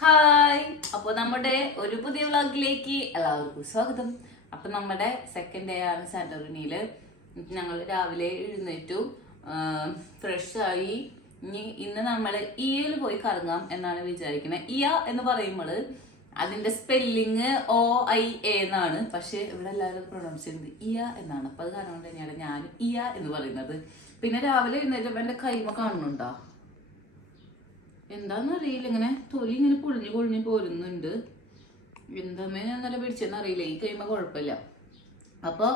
Hi, അപ്പോൾ നമ്മുടെ ഒരു പുതിയ വ്ളോഗിലേക്ക് എല്ലാവർക്കും സ്വാഗതം. അപ്പൊ നമ്മുടെ സെക്കൻഡ് ഡേ ആണ് സാന്റോറിനിയില്. ഞങ്ങൾ രാവിലെ എഴുന്നേറ്റു, ഫ്രഷ് ആയി. ഇന്ന് നമ്മൾ ഇയയിൽ പോയി കറങ്ങാം എന്നാണ് വിചാരിക്കുന്നത്. ഇയ എന്ന് പറയുമ്പോൾ അതിന്റെ സ്പെല്ലിങ് OIA എന്നാണ്, പക്ഷെ ഇവിടെ എല്ലാവരും പ്രൊണൗൺസ് ചെയ്യുന്നത് ഇയ എന്നാണ്. അപ്പൊ അത് കാരണം കൊണ്ട് തന്നെയാണ് ഞാൻ ഇയ എന്ന് പറയുന്നത്. പിന്നെ രാവിലെ എഴുന്നേറ്റപ്പോ എന്റെ കൈമ കാണുന്നുണ്ടോ എന്താന്നറിയില്ല, ഇങ്ങനെ തൊലി ഇങ്ങനെ പൊളിഞ്ഞു പോരുന്നുണ്ട്. എന്താമേ ഞാൻ നല്ല പിടിച്ചെന്ന് അറിയില്ല. ഈ കൈമ കുഴപ്പമില്ല. അപ്പോൾ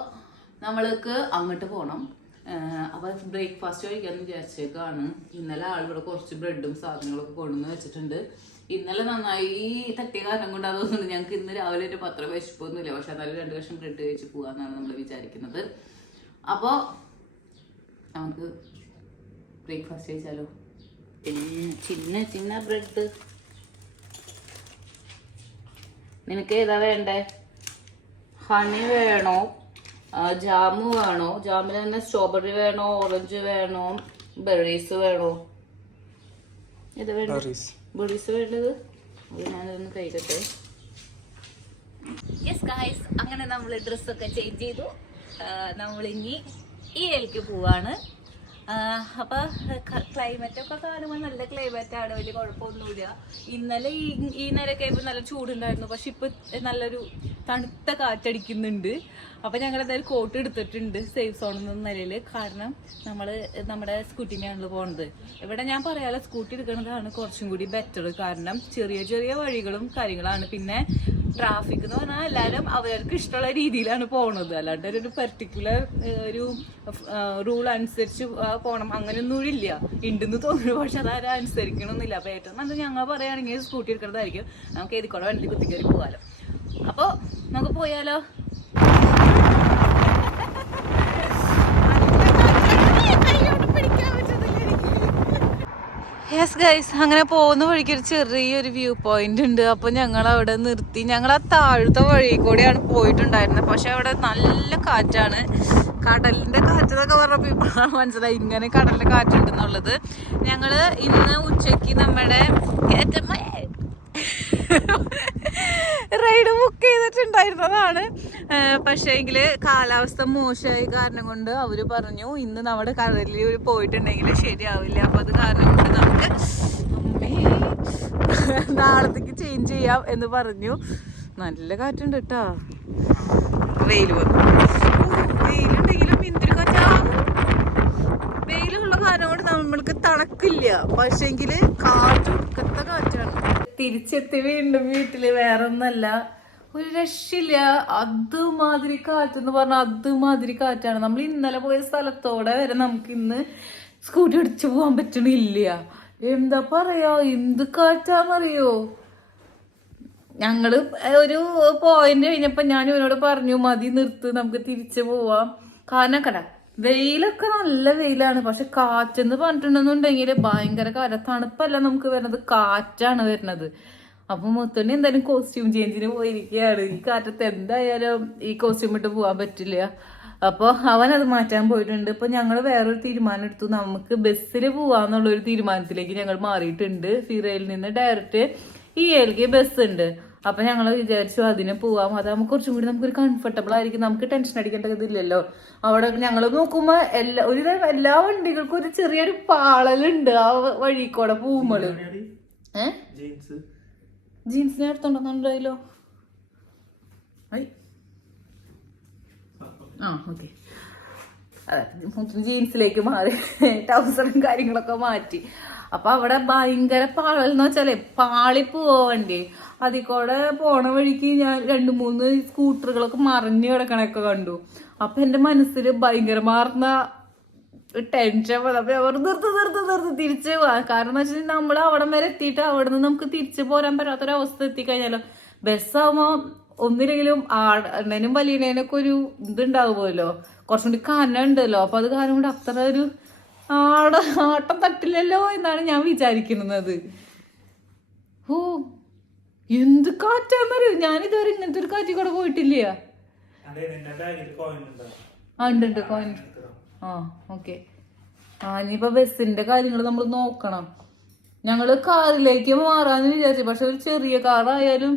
നമ്മൾക്ക് അങ്ങോട്ട് പോകണം. അപ്പോൾ ബ്രേക്ക്ഫാസ്റ്റ് കഴിക്കാമെന്ന് വിചാരിച്ചേക്കാണ്. ഇന്നലെ ആളിവിടെ കുറച്ച് ബ്രെഡും സാധനങ്ങളൊക്കെ കൊണ്ടുവന്ന് വെച്ചിട്ടുണ്ട്. ഇന്നലെ നന്നായി തട്ടിയ കാരണം കൊണ്ട് അതൊന്നും ഞങ്ങൾക്ക് ഇന്ന് രാവിലെ ഒരു പത്ര വിശപ്പൊന്നുമില്ല. പക്ഷെ എന്നാലും 2 കഷ്ണം ബ്രെഡ് കഴിച്ച് പോകാമെന്നാണ് നമ്മൾ വിചാരിക്കുന്നത്. അപ്പോൾ നമുക്ക് ബ്രേക്ക്ഫാസ്റ്റ് കഴിച്ചാലോ. ചിന്ന ബ്രെഡ്. നിനക്ക് ഏതാ വേണ്ടേ? ഹണി വേണോ, ജാമു വേണോ? ജാമിൽ തന്നെ സ്ട്രോബെറി വേണോ, ഓറഞ്ച് വേണോ, ബെറീസ് വേണോ? ഏതാ വേണ്ടത്? ബെറീസ് വേണ്ടത്. അത് ഞാനതൊന്ന് കഴിക്കട്ടെ. യെസ് ഗായ്സ്, അങ്ങനെ നമ്മൾ ഡ്രസ്സൊക്കെ ചേഞ്ച് ചെയ്തു. നമ്മളിനി ഇയയിലേക്ക് പോവാണ്. അപ്പൊ ക്ലൈമറ്റ് ഒക്കെ കാണുമ്പോൾ നല്ല ക്ലൈമറ്റ് ആണ്, വലിയ കുഴപ്പമൊന്നുമില്ല. ഇന്നലെ ഈ നേരമൊക്കെ ആയപ്പോൾ നല്ല ചൂടുണ്ടായിരുന്നു, പക്ഷെ ഇപ്പൊ നല്ലൊരു തണുത്ത കാറ്റടിക്കുന്നുണ്ട്. അപ്പൊ ഞങ്ങൾ എന്തായാലും കോട്ട് എടുത്തിട്ടുണ്ട് സേഫ് സോണിൽ എന്ന നിലയിൽ. കാരണം നമ്മുടെ സ്കൂട്ടിനെയാണല്ലോ പോകുന്നത്. ഇവിടെ ഞാൻ പറയാതെ സ്കൂട്ടി എടുക്കുന്നതാണ് കുറച്ചും കൂടി ബെറ്റർ. കാരണം ചെറിയ ചെറിയ വഴികളും കാര്യങ്ങളാണ്. പിന്നെ ട്രാഫിക് എന്ന് പറഞ്ഞാൽ എല്ലാവരും അവർക്ക് ഇഷ്ടമുള്ള രീതിയിലാണ് പോണത്. അല്ലാണ്ട് ഒരു പെർട്ടിക്കുലർ ഒരു റൂൾ അനുസരിച്ച് പോകണം അങ്ങനെയൊന്നും ഇല്ല. ഉണ്ടെന്ന് തോന്നുന്നു, പക്ഷെ അതാരും അനുസരിക്കണമെന്നില്ല. അപ്പൊ ഏറ്റവും നല്ലത് ഞങ്ങൾ പറയുകയാണെങ്കിൽ സ്കൂട്ടി എടുക്കുന്നതായിരിക്കും. നമുക്ക് ഏതിക്കൂടെ വണ്ടി കുത്തിക്കയറി പോകാലോ. അപ്പൊ നമുക്ക് പോയാലോ. യെസ് ഗൈസ്, അങ്ങനെ പോകുന്ന വഴിക്ക് ഒരു ചെറിയൊരു വ്യൂ പോയിന്റ് ഉണ്ട്. അപ്പൊ ഞങ്ങൾ അവിടെ നിർത്തി. ഞങ്ങൾ ആ താഴത്തെ വഴി കൂടെയാണ് പോയിട്ടുണ്ടായിരുന്നത്. പക്ഷെ അവിടെ നല്ല കാറ്റാണ്. കടലിന്റെ കാറ്റെന്നൊക്കെ പറഞ്ഞപ്പോ ഇപ്പോഴാണ് മനസ്സിലായി ഇങ്ങനെ കടലിന്റെ കാറ്റുണ്ടെന്നുള്ളത്. ഞങ്ങള് ഇന്ന് ഉച്ചക്ക് നമ്മുടെ റൈഡ് ബുക്ക് ചെയ്തിട്ടുണ്ടായിരുന്നതാണ്. പക്ഷേ എങ്കില് കാലാവസ്ഥ മോശമായ കാരണം കൊണ്ട് അവര് പറഞ്ഞു ഇന്ന് നമ്മുടെ കടലിൽ പോയിട്ടുണ്ടെങ്കിൽ ശരിയാവില്ല. അപ്പൊ അത് കാരണം കൊണ്ട് നമുക്ക് നാളത്തേക്ക് ചേഞ്ച് ചെയ്യാം എന്ന് പറഞ്ഞു. നല്ല കാറ്റുണ്ട് കേട്ടാ. വെയിൽ വന്നു. വെയിലുണ്ടെങ്കിലും എന്തൊരു കാറ്റാ. വെയിലുള്ള കാരണം കൊണ്ട് നമ്മൾക്ക് തണുക്കില്ല, പക്ഷെങ്കില് കാറ്റ് ഒടുക്കത്തെ കാറ്റാണ്. തിരിച്ചെത്തി വീണ്ടും വീട്ടില്. വേറെ ഒന്നല്ല, ഒരു രക്ഷയില്ല. അതുമാതിരി കാറ്റെന്ന് പറഞ്ഞാൽ അതുമാതിരി കാറ്റാണ്. നമ്മൾ ഇന്നലെ പോയ സ്ഥലത്തോടെ വരെ നമുക്ക് ഇന്ന് സ്കൂട്ടി അടിച്ചു പോകാൻ പറ്റണില്ല. എന്താ പറയാ, എന്ത് കാറ്റാന്നറിയോ. ഞങ്ങള് ഒരു പോയിന്റ് കഴിഞ്ഞപ്പോ ഞാൻ ഇവനോട് പറഞ്ഞു മതി നിർത്ത്, നമുക്ക് തിരിച്ചു പോവാം. കാരണം കട വെയിലൊക്കെ നല്ല വെയിലാണ്, പക്ഷെ കാറ്റെന്ന് പറഞ്ഞിട്ടുണ്ടെന്നുണ്ടെങ്കിൽ ഭയങ്കര കാറ്റ്. തണുപ്പല്ല നമുക്ക് വരുന്നത്, കാറ്റാണ് വരുന്നത്. അപ്പൊ മുത്തണ്ണി എന്തായാലും കോസ്റ്റ്യൂം ചേഞ്ചിന് പോയിരിക്കുകയാണ്. ഈ കാറ്റത്ത് എന്തായാലും ഈ കോസ്റ്റ്യൂം ഇട്ട് പോകാൻ പറ്റില്ല. അപ്പൊ അവനത് മാറ്റാൻ പോയിട്ടുണ്ട്. ഇപ്പൊ ഞങ്ങൾ വേറൊരു തീരുമാനം എടുത്തു. നമുക്ക് ബസ്സിൽ പോവാന്നുള്ളൊരു തീരുമാനത്തിലേക്ക് ഞങ്ങൾ മാറിയിട്ടുണ്ട്. ഫിറയിൽ നിന്ന് ഡയറക്റ്റ് ഇയയിലേക്ക് ബസ് ഉണ്ട്. അപ്പൊ ഞങ്ങൾ വിചാരിച്ചു അതിന് പോവാം. അതാകുമ്പോൾ കുറച്ചും കൂടി നമുക്കൊരു കംഫർട്ടബിൾ ആയിരിക്കും. നമുക്ക് ടെൻഷൻ അടിക്കേണ്ടതില്ലല്ലോ. അവിടെ ഞങ്ങൾ നോക്കുമ്പോ എല്ലാ വണ്ടികൾക്കും ഒരു ചെറിയൊരു പാളലുണ്ട് ആ വഴിക്കൂടെ പോകുമ്പോള്. ജീൻസിനെ എടുത്തോണ്ടോ? ഓക്കെ. അതെ, ജീൻസിലേക്ക് മാറി, ട്രൗസറും കാര്യങ്ങളൊക്കെ മാറ്റി. അപ്പൊ അവിടെ ഭയങ്കര പാളൽ എന്ന് വെച്ചാലേ പാളിപ്പോവോ വണ്ടി. അതിൽ കൂടെ പോണ വഴിക്ക് ഞാൻ 2-3 സ്കൂട്ടറുകളൊക്കെ മറിഞ്ഞു കിടക്കണൊക്കെ കണ്ടു. അപ്പൊ എന്റെ മനസ്സിൽ ഭയങ്കരമാർന്ന ടെൻഷൻ. അപ്പൊ അവർ നിർത്ത് തിരിച്ചു പോവാ. കാരണം എന്ന് വെച്ചാൽ നമ്മൾ അവിടം വരെ എത്തിയിട്ട് അവിടെ നിന്ന് നമുക്ക് തിരിച്ചു പോരാൻ പറ്റാത്തൊരവസ്ഥ എത്തിക്കഴിഞ്ഞാലോ. ബസ്സാവുമ്പോ ഒന്നില്ലെങ്കിലും ആടനും വലിയനേനൊക്കെ ഒരു ഇതുണ്ടാവുമല്ലോ, കുറച്ചും കൂടി കനം ഉണ്ടല്ലോ. അപ്പൊ അത് കാരണം കൊണ്ട് അത്ര ഒരു ആട്ടം തട്ടില്ലല്ലോ എന്നാണ് ഞാൻ വിചാരിക്കുന്നത്. ഓ എന്ത് കാറ്റാന്നറിയോ. ഞാനിതുവരെ ഇങ്ങനത്തെ ഒരു കാറ്റിൽ കൂടെ പോയിട്ടില്ല. ഉണ്ട് കോയിൻ. ഓക്കെ. ഇനിയിപ്പോ ബസ്സിന്റെ കാര്യങ്ങൾ നമ്മൾ നോക്കണം. ഞങ്ങള് കാറിലേക്ക് മാറാന്ന് വിചാരിച്ചു, പക്ഷെ ഒരു ചെറിയ കാറായാലും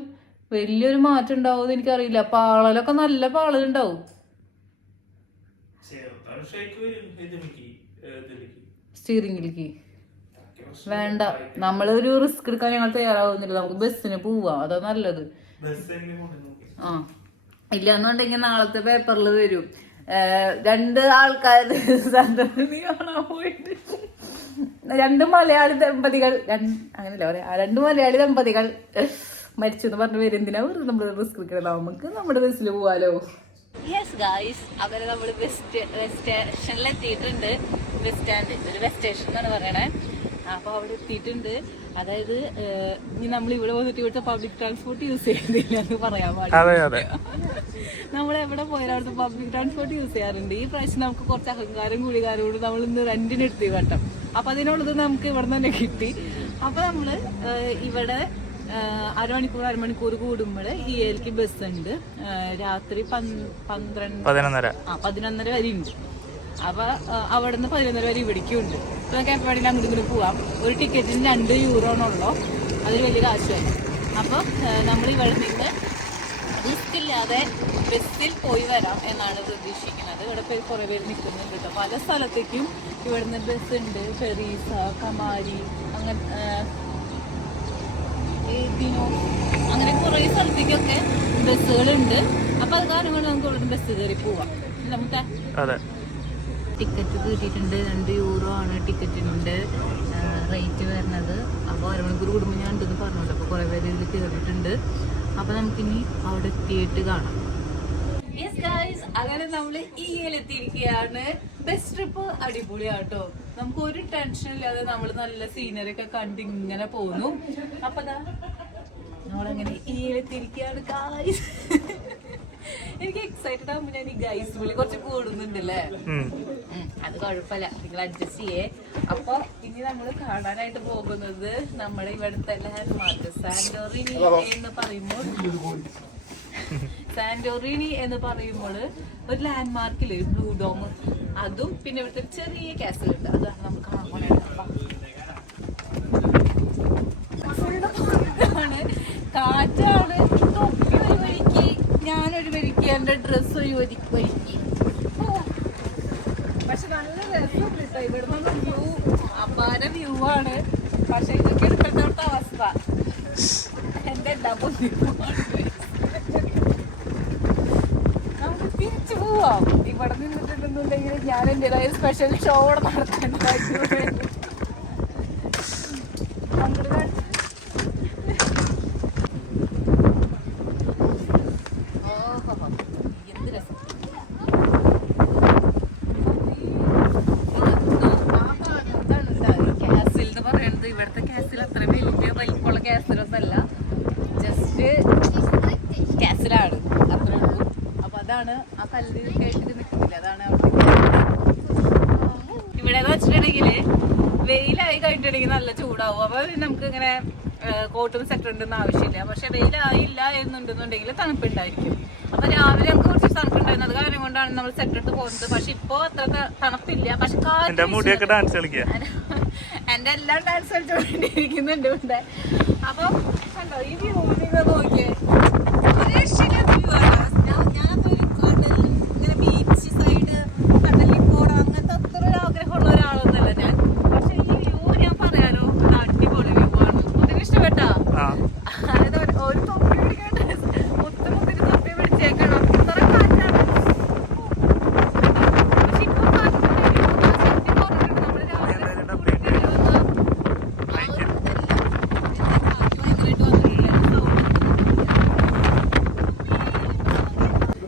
വലിയൊരു മാറ്റം ഉണ്ടാവും എനിക്കറിയില്ല. പാളലൊക്കെ നല്ല പാളലുണ്ടാവും. സ്റ്റിയറിംഗിലേക്ക് വേണ്ട, നമ്മളൊരു റിസ്ക് എടുക്കാൻ ഞങ്ങൾ തയ്യാറാവുന്നില്ല. നമുക്ക് ബസ്സിന് പോവാം, അതാ നല്ലത്. ആ ഇല്ലാന്നുണ്ടെങ്കിൽ നാളത്തെ പേപ്പറിൽ വരും 2 ആൾക്കാര് സന്തോഷി കാണാൻ പോയിട്ട് 2 മലയാളി ദമ്പതികൾ, അങ്ങനല്ല പറയാ, 2 മലയാളി ദമ്പതികൾ മരിച്ചു എന്ന് പറഞ്ഞ പേര്. എന്തിനാ വെറുതെ നമ്മൾ റിസ്ക് എടുക്കണം, നമുക്ക് നമ്മുടെ ബസ്സിൽ പോവാലോ. യെസ് ഗായ്സ്, അങ്ങനെ നമ്മൾ ബസ് സ്റ്റേഷനിൽ എത്തിയിട്ടുണ്ട്. ബസ് സ്റ്റാൻഡ്, ഒരു ബസ് സ്റ്റേഷൻ എന്നാണ് പറയണേ. അപ്പൊ അവിടെ എത്തിയിട്ടുണ്ട്. അതായത് ഇനി നമ്മൾ ഇവിടെ വന്നിട്ട് ഇവിടുത്തെ പബ്ലിക് ട്രാൻസ്പോർട്ട് യൂസ് ചെയ്യുന്നില്ല എന്ന് പറയാൻ പാടില്ല. നമ്മൾ എവിടെ പോയാലും അവിടുത്തെ പബ്ലിക് ട്രാൻസ്പോർട്ട് യൂസ് ചെയ്യാറുണ്ട്. ഈ പ്രാവശ്യം നമുക്ക് കുറച്ച് അഹങ്കാരം കൂടികാരം കൊണ്ട് നമ്മൾ ഇന്ന് റെന്റിന് എടുത്ത് കേട്ടോ. അപ്പൊ അതിനുള്ളത് നമുക്ക് ഇവിടെ തന്നെ കിട്ടി. അപ്പൊ നമ്മള് ഇവിടെ അരമണിക്കൂർ കൂടുമ്പോൾ EALക്ക് ബസ് ഉണ്ട്. രാത്രി 11:30 വരെ ഉണ്ട്. അപ്പൊ അവിടെ നിന്ന് 11 വരെ ഇവിടേക്കും ഉണ്ട്. അപ്പൊ നമുക്ക് എപ്പോഴാണെങ്കിലും അങ്ങോട്ട് ഇങ്ങോട്ട് പോവാം. ഒരു ടിക്കറ്റിന് 2 യൂറോണുള്ളൂ, അതൊരു വലിയ കാശാണ്. അപ്പൊ നമ്മൾ ഇവിടെ നിന്ന് റിസ്ക് ഇല്ലാതെ ബസ്സിൽ പോയി വരാം എന്നാണ് പ്രതീക്ഷിക്കുന്നത്. ഇവിടെ കുറെ പേര് നിൽക്കുന്നുണ്ട് കേട്ടോ. പല സ്ഥലത്തേക്കും ഇവിടെ നിന്ന് ബസ് ഉണ്ട്. ഫെറീസ, കമാരി, അങ്ങനെ കുറെ സ്ഥലത്തേക്കൊക്കെ ബസ്സുകളുണ്ട്. അപ്പൊ അത് കാരണം കൊണ്ട് നമുക്ക് ഇവിടെ ബസ് കയറി പോവാം. നമുക്ക് ടിക്കറ്റ് കിട്ടിയിട്ടുണ്ട്. 2 യൂറോ ആണ് ടിക്കറ്റിനുണ്ട് റേറ്റ് വരുന്നത്. അപ്പോൾ അരമണിക്കൂർ കൂടുമ്പോൾ ഞാൻ ഉണ്ടെന്ന് പറഞ്ഞോട്ടെ. അപ്പോൾ കുറേ പേര് ഇതിൽ കയറിയിട്ടുണ്ട്. അപ്പോൾ നമുക്കിനി അവിടെ എത്തിയിട്ട് കാണാം. യെസ് ഗായ്സ്, അങ്ങനെ നമ്മൾ എത്തിയിരിക്കുകയാണ്. ബസ് ട്രിപ്പ് അടിപൊളിയാട്ടോ. നമുക്ക് ഒരു ടെൻഷൻ ഇല്ലാതെ നമ്മൾ നല്ല സീനറി ഒക്കെ കണ്ട് ഇങ്ങനെ പോന്നു. അപ്പൊ നമ്മളങ്ങനെ എത്തിയിരിക്കുകയാണ് ഗായ്സ്. എനിക്ക് എക്സൈറ്റഡ് ആകുമ്പോ ഞാൻ ഈ ഗൈസ് വിളി കുറച്ച് കൂടുന്നുണ്ടല്ലേ. അത് കുഴപ്പമില്ല, നിങ്ങൾ അഡ്ജസ്റ്റ് ചെയ്യേ. അപ്പൊ ഇനി നമ്മൾ കാണാനായിട്ട് പോകുന്നത് നമ്മുടെ ഇവിടുത്തെ ലാൻഡ്മാർക്ക് സാന്റോറിനി എന്ന് പറയുമ്പോൾ ഒരു ലാൻഡ്മാർക്കില് ബ്ലൂ ഡോം, അതും പിന്നെ ഇവിടുത്തെ ചെറിയ കാസിൽ ഉണ്ട്. അതാണ് നമ്മൾ കാണാൻ പോണത്. കാറ്റാണ്, തൊപ്പി ഒരു വഴിക്ക്, ഞാനൊരു വഴിക്ക്, എന്റെ ഡ്രസ്സ് ഒരു വഴിക്ക്. പക്ഷെ നല്ല രസം കിട്ടോ. ഇവിടുന്ന് വ്യൂ അപാര വ്യൂ ആണ്. പക്ഷെ ഇതൊക്കെ എടുക്കേണ്ടടുത്ത അവസ്ഥ എന്റെ ഡബിൾ നമുക്ക് തിരിച്ചു പോവാം. ഇവിടെ നിന്നിട്ടുണ്ടെന്നുണ്ടെങ്കിൽ ഞാൻ എന്റേതായ സ്പെഷ്യൽ ഷോ ഇവിടെ നടത്തേണ്ടതായിട്ട് ഇവിടുത്തെ കാസിൽ അത്ര വലിയ വലിപ്പമുള്ള കാസിലൊന്നല്ല, ജസ്റ്റ് കാസിലാണ്, അത്രേ ഉള്ളൂ. അപ്പൊ അതാണ് ആ കല്ല് കേട്ടിട്ട് നിൽക്കുന്നില്ല, അതാണ് അവിടെ. ഇവിടെ വെച്ചിട്ടുണ്ടെങ്കില് വെയിലായി കഴിഞ്ഞിട്ടുണ്ടെങ്കിൽ നല്ല ചൂടാവും. അപ്പൊ നമുക്ക് ഇങ്ങനെ കോട്ടും സെക്ടറിന്റെ ആവശ്യമില്ല. പക്ഷെ വെയിലായില്ല എന്നുണ്ടെന്നുണ്ടെങ്കിൽ തണുപ്പുണ്ടായിരിക്കും. അപ്പൊ രാവിലെ നമുക്ക് കുറച്ച് തണുപ്പുണ്ടായിരുന്നു. അത് കാരണം കൊണ്ടാണ് നമ്മൾ സെക്ടർ എടുത്ത് പോകുന്നത്. പക്ഷെ ഇപ്പൊ അത്ര തണുപ്പില്ല. പക്ഷെ എന്റെ എല്ലാം ഡാൻസ് കളിച്ചോണ്ടിരിക്കുന്നുണ്ട് ഇവിടെ. അപ്പൊ കണ്ടോ ഈ വ്യൂ നോക്കിയേ, ഞാനപ്പോ ഒരു കടൽ ഇങ്ങനെ ബീച്ച് സൈഡ് കടലിൽ പോകണം അങ്ങനത്തെ അത്ര ഒരു ആഗ്രഹമുള്ള ഒരാളൊന്നുമല്ല ഞാൻ. പക്ഷെ ഈ വ്യൂ ഞാൻ പറയാലോ, അടിപൊളി വ്യൂ ആണ്. ഒത്തിരി ഇഷ്ടപ്പെട്ടാ. അതായത് ഒരു തൊപ്പി പിടിക്കേണ്ട ഒത്തിരി തൊപ്പി പിടിച്ചേക്കണം. ഇത്ര കാറ്റാണ്. പക്ഷെ ഇപ്പൊ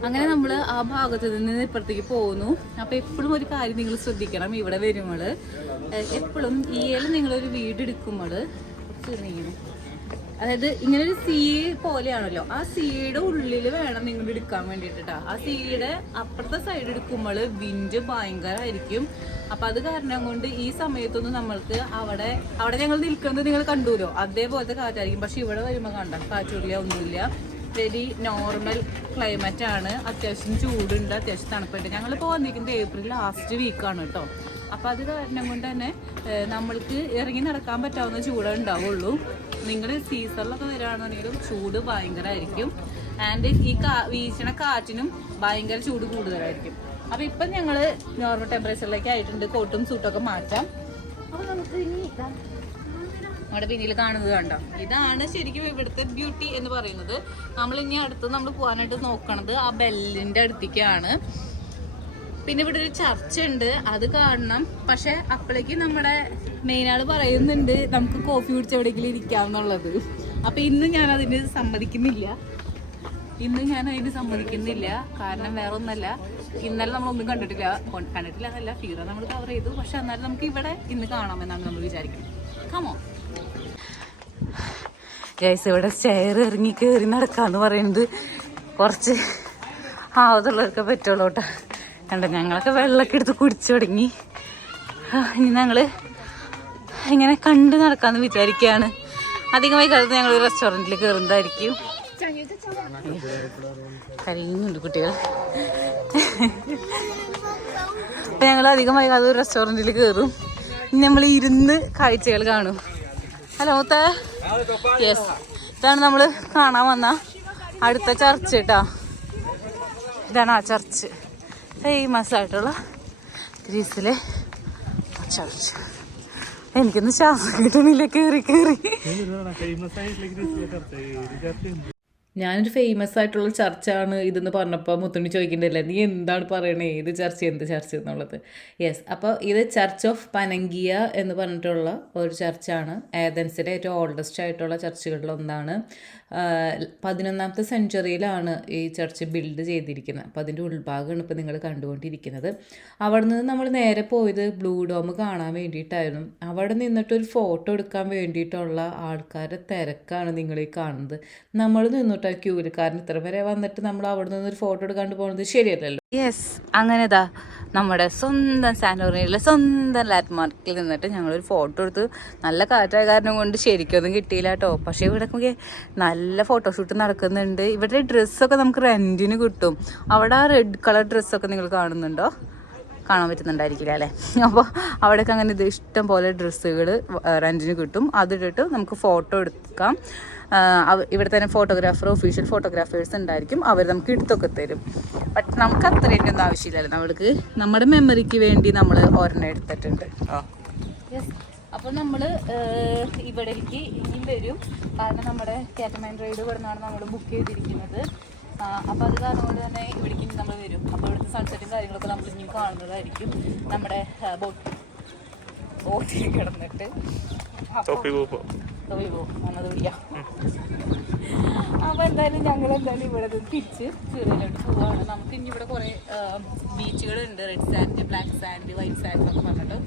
അങ്ങനെ നമ്മൾ ആ ഭാഗത്ത് നിന്ന് ഇപ്പുറത്തേക്ക് പോകുന്നു. അപ്പൊ എപ്പോഴും ഒരു കാര്യം നിങ്ങൾ ശ്രദ്ധിക്കണം, ഇവിടെ വരുമ്പോൾ എപ്പോഴും നിങ്ങളൊരു വീട് എടുക്കുമ്പോൾ അതായത് ഇങ്ങനെ ഒരു സീ പോലെയാണല്ലോ, ആ സീയുടെ ഉള്ളിൽ വേണം നിങ്ങൾ എടുക്കാൻ വേണ്ടിട്ടാ. ആ സീയുടെ അപ്പുറത്തെ സൈഡ് എടുക്കുമ്പോൾ വിൻഡ് ഭയങ്കരമായിരിക്കും. അപ്പൊ അത് കാരണം കൊണ്ട് ഈ സമയത്തൊന്നും നമ്മൾക്ക് അവിടെ ഞങ്ങൾ നിൽക്കുന്നത് നിങ്ങൾ കണ്ടുല്ലോ, അതേപോലത്തെ കാറ്റായിരിക്കും. പക്ഷെ ഇവിടെ വരുമ്പോൾ കണ്ട കാറ്റില്ല, ഒന്നുമില്ല. വെരി നോർമൽ ക്ലൈമറ്റ് ആണ്. അത്യാവശ്യം ചൂടുണ്ട്, അത്യാവശ്യം തണുപ്പുണ്ട്. ഞങ്ങളിപ്പോൾ വന്നിരിക്കുന്നത് ഏപ്രിൽ ലാസ്റ്റ് വീക്കാണ് കേട്ടോ. അപ്പോൾ അത് കാരണം കൊണ്ട് തന്നെ നമ്മൾക്ക് ഇറങ്ങി നടക്കാൻ പറ്റാവുന്ന ചൂടേ ഉണ്ടാവുള്ളൂ. നിങ്ങൾ സീസണിലൊക്കെ വരികയാണെന്നുണ്ടെങ്കിലും ചൂട് ഭയങ്കരമായിരിക്കും. ആൻഡ് ഈ വീശണ കാറ്റിനും ഭയങ്കര ചൂട് കൂടുതലായിരിക്കും. അപ്പോൾ ഇപ്പം ഞങ്ങൾ നോർമൽ ടെമ്പറേച്ചറിലേക്ക് ആയിട്ടുണ്ട്. കോട്ടും സൂട്ടൊക്കെ മാറ്റാം. അപ്പോൾ നമുക്ക് ഇനി നമ്മുടെ പിന്നിൽ കാണുന്നത് കണ്ടോ, ഇതാണ് ശരിക്കും ഇവിടുത്തെ ബ്യൂട്ടി എന്ന് പറയുന്നത്. നമ്മൾ ഇനി അടുത്ത് നമ്മൾ പോകാനായിട്ട് നോക്കണത് ആ ബെല്ലിൻ്റെ അടുത്തേക്കാണ്. പിന്നെ ഇവിടെ ഒരു ചർച്ച ഉണ്ട്, അത് കാണണം. പക്ഷെ അപ്പോഴേക്ക് നമ്മുടെ മെയിനാൾ പറയുന്നുണ്ട് നമുക്ക് കോഫി കുടിച്ച് എവിടെയെങ്കിലും ഇരിക്കാമെന്നുള്ളത്. അപ്പം ഇന്ന് ഞാൻ അതിന് സമ്മതിക്കുന്നില്ല. കാരണം വേറെ ഒന്നല്ല, ഇന്നലെ നമ്മളൊന്നും കണ്ടിട്ടില്ല എന്നല്ല, ഫീറ നമ്മൾ കവർ ചെയ്തു. പക്ഷെ എന്നാലും നമുക്ക് ഇവിടെ ഇന്ന് കാണാമെന്നാണ് നമ്മൾ വിചാരിക്കുന്നത്. കമോ ഗൈസ്, ഇവിടെ സ്റ്റെയർ ഇറങ്ങി കയറി നടക്കാന്ന് പറയുന്നത് കുറച്ച് ആവതുള്ളവർക്ക് പറ്റുള്ളൂ കേട്ടോ. കണ്ടോ, ഞങ്ങളൊക്കെ വെള്ളമൊക്കെ എടുത്ത് കുടിച്ചു തുടങ്ങി. ഇനി ഞങ്ങൾ ഇങ്ങനെ കണ്ട് നടക്കാമെന്ന് വിചാരിക്കുകയാണ്. അധികമായി കാലത്ത് ഞങ്ങൾ റെസ്റ്റോറൻറ്റിൽ കയറുന്നതായിരിക്കും. കഴിയുന്നുണ്ട് കുട്ടികൾ. അപ്പം ഞങ്ങൾ അധികമായി കാലത്ത് റെസ്റ്റോറൻറ്റിൽ കയറും. ഇനി നമ്മൾ ഇരുന്ന് കാഴ്ചകൾ കാണും. ഹലോ മുത്തേ, യെസ്, ഇതാണ് നമ്മൾ കാണാൻ വന്ന അടുത്ത ചർച്ച് കേട്ടോ. ഇതാണ് ആ ചർച്ച്, ഫേമസ് ആയിട്ടുള്ള ഗ്രീസിലെ ചർച്ച്. എനിക്കൊന്ന് ശ്വാസം കിട്ടണില്ല കയറി. ഞാനൊരു ഫേമസ് ആയിട്ടുള്ള ചർച്ചാണ് ഇതെന്ന് പറഞ്ഞപ്പോൾ മുത്തുണ്ണി ചോദിക്കേണ്ടതല്ലേ, നീ എന്താണ് പറയണേ, എന്ത് ചർച്ച എന്നുള്ളത്. യെസ്, അപ്പോൾ ഇത് ചർച്ച് ഓഫ് പനങ്കിയ എന്ന് പറഞ്ഞിട്ടുള്ള ഒരു ചർച്ചാണ്. ഏതൻസിലെ ഏറ്റവും ഓൾഡസ്റ്റ് ആയിട്ടുള്ള ചർച്ചുകളിലൊന്നാണ്. 11ാമത്തെ സെഞ്ച്വറിയിലാണ് ഈ ചർച്ച് ബിൽഡ് ചെയ്തിരിക്കുന്നത്. അപ്പോൾ അതിൻ്റെ ഉൾഭാഗമാണ് ഇപ്പോൾ നിങ്ങൾ കണ്ടുകൊണ്ടിരിക്കുന്നത്. അവിടെ നിന്ന് നമ്മൾ നേരെ പോയത് ബ്ലൂ ഡോം കാണാൻ വേണ്ടിയിട്ടായിരുന്നു. അവിടെ നിന്നിട്ടൊരു ഫോട്ടോ എടുക്കാൻ വേണ്ടിയിട്ടുള്ള ആൾക്കാരുടെ തിരക്കാണ് നിങ്ങൾ ഈ കാണുന്നത്. നമ്മൾ നിന്നിട്ട് ക്യൂവിൽ, കാരണം ഇത്ര വരെ വന്നിട്ട് നമ്മൾ അവിടെ നിന്നൊരു ഫോട്ടോ എടുക്കാണ്ട് പോകുന്നത് ശരിയല്ലല്ലോ. യെസ്, അങ്ങനെതാ നമ്മുടെ സ്വന്തം സാന്റോറിനിയിലെ സ്വന്തം ലാൻഡ് മാർക്കിൽ നിന്നിട്ട് ഞങ്ങളൊരു ഫോട്ടോ എടുത്ത്. നല്ല കാറ്റായ കാരണം കൊണ്ട് ശരിക്കൊന്നും കിട്ടിയില്ല കേട്ടോ. പക്ഷേ ഇവിടെ നല്ല ഫോട്ടോഷൂട്ട് നടക്കുന്നുണ്ട്. ഇവിടെ ഡ്രസ്സൊക്കെ നമുക്ക് റെൻറ്റിന് കിട്ടും. അവിടെ ആ റെഡ് കളർ ഡ്രസ്സൊക്കെ നിങ്ങൾ കാണുന്നുണ്ടോ? കാണാൻ പറ്റുന്നുണ്ടായിരിക്കില്ല അല്ലേ? അപ്പോൾ അവിടെയൊക്കെ അങ്ങനെ ഇത് ഇഷ്ടം പോലെ ഡ്രസ്സുകൾ റെൻറ്റിന് കിട്ടും. അതിട്ടിട്ട് നമുക്ക് ഫോട്ടോ എടുക്കാം. ഇവിടെ തന്നെ ഒഫീഷ്യൽ ഫോട്ടോഗ്രാഫേഴ്സ് ഉണ്ടായിരിക്കും. അവർ നമുക്ക് എടുത്തൊക്കെ തരും. ബട്ട് നമുക്ക് അത്രയും ഒന്നും ആവശ്യമില്ലല്ലോ. നമ്മൾക്ക് നമ്മുടെ മെമ്മറിക്ക് വേണ്ടി നമ്മൾ ഒരെണ്ണം എടുത്തിട്ടുണ്ട്. അപ്പോൾ നമ്മൾ ഇവിടേക്ക് ഇനിയും വരും. കാരണം നമ്മുടെ കാറ്റമൈൻ റൈഡ് ഇവിടെ നിന്നാണ് നമ്മൾ ബുക്ക് ചെയ്തിരിക്കുന്നത്. അപ്പോൾ അത് കാരണം കൊണ്ട് തന്നെ ഇവിടേക്ക് നമ്മൾ വരും. അപ്പോൾ ഇവിടുത്തെ സൺസെറ്റും കാര്യങ്ങളൊക്കെ നമ്മൾ ഇനിയും കാണുന്നതായിരിക്കും. നമ്മുടെ ബോട്ടിൽ കിടന്നിട്ട് വന്നത് വിളിക്കാം. അപ്പോൾ എന്തായാലും ഞങ്ങൾ ഇവിടെ തിരിച്ച് സിറിയയിലോട്ട് പോവാണ്. നമുക്ക് ഇനി ഇവിടെ കുറേ ബീച്ചുകളുണ്ട്. Red sand, black sand, white sand എന്നൊക്കെ പറഞ്ഞിട്ട്.